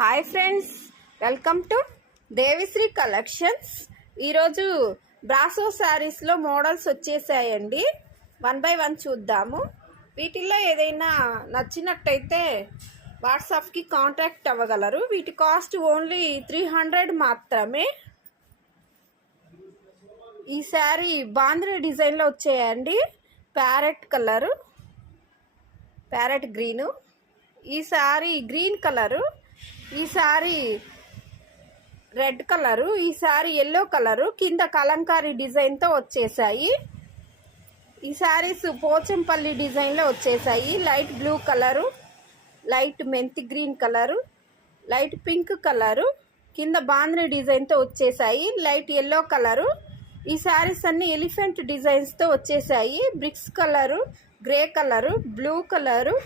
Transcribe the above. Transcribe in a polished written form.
Hi friends, welcome to Devishri collections. ఈరోజు బ్రాసో శారీస్లో మోడల్స్ వచ్చేసాయండి. 1 by 1 చూద్దాము. వీటిల్లో ఏదైనా నచ్చినట్టయితే వాట్సాప్కి కాంటాక్ట్ అవ్వగలరు. వీటి కాస్ట్ ఓన్లీ 300 మాత్రమే. ఈ శారీ బాంద్రీ డిజైన్లో వచ్చాయండి. Parrot colour, parrot green. ఈ శారీ గ్రీన్ కలరు, ఈ శారీ రెడ్ కలరు, ఈ శారీ ఎల్లో కలరు. కింద కలంకారీ డిజైన్తో వచ్చేసాయి. ఈ శారీస్ పోచంపల్లి డిజైన్లో వచ్చేసాయి. లైట్ బ్లూ కలరు, లైట్ మెంతి green colour, light pink colour. కింద బాంద్రీ డిజైన్తో వచ్చేసాయి. Light yellow colour. ఈ శారీస్ అన్ని ఎలిఫెంట్ డిజైన్స్తో వచ్చేసాయి. Bricks colour, grey colour, blue colour,